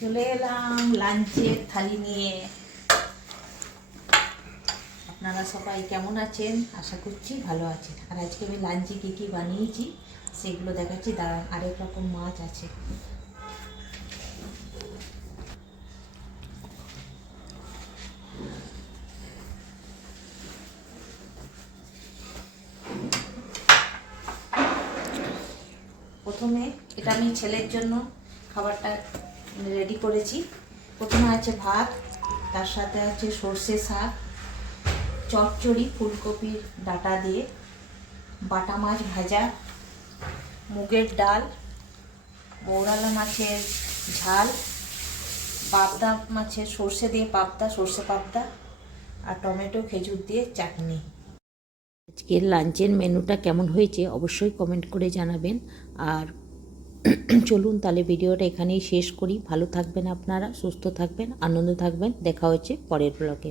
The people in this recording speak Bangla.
চলে এলাম লাঞ্চের থালি নিয়ে। আপনারা সবাই কেমন আছেন? আশা করছি ভালো আছেন। আর আজকে আমি লাঞ্চে কী কী বানিয়েছি সেগুলো দেখাচ্ছি। দাঁড়ান, আরেক রকম মাছ আছে। প্রথমে এটা আমি ছেলের জন্য খাবারটা রেডি করেছি। প্রথমে আছে ভাত, তার সাথে আছে সর্ষে শাক, চচ্চড়ি ফুলকপির ডাঁটা দিয়ে, বাটা মাছ ভাজা, মুগের ডাল, মৌরালা মাছের ঝাল, পাবদা মাছের সর্ষে দিয়ে পাবদা, সর্ষে পাবদা, আর টমেটো খেজুর দিয়ে চাটনি। আজকের লাঞ্চের মেনুটা কেমন হয়েছে অবশ্যই কমেন্ট করে জানাবেন। আর চলুন তাহলে ভিডিওটা এখানেই শেষ করি। ভালো থাকবেন আপনারা, সুস্থ থাকবেন, আনন্দ থাকবেন। দেখা হচ্ছে পরের ব্লগে।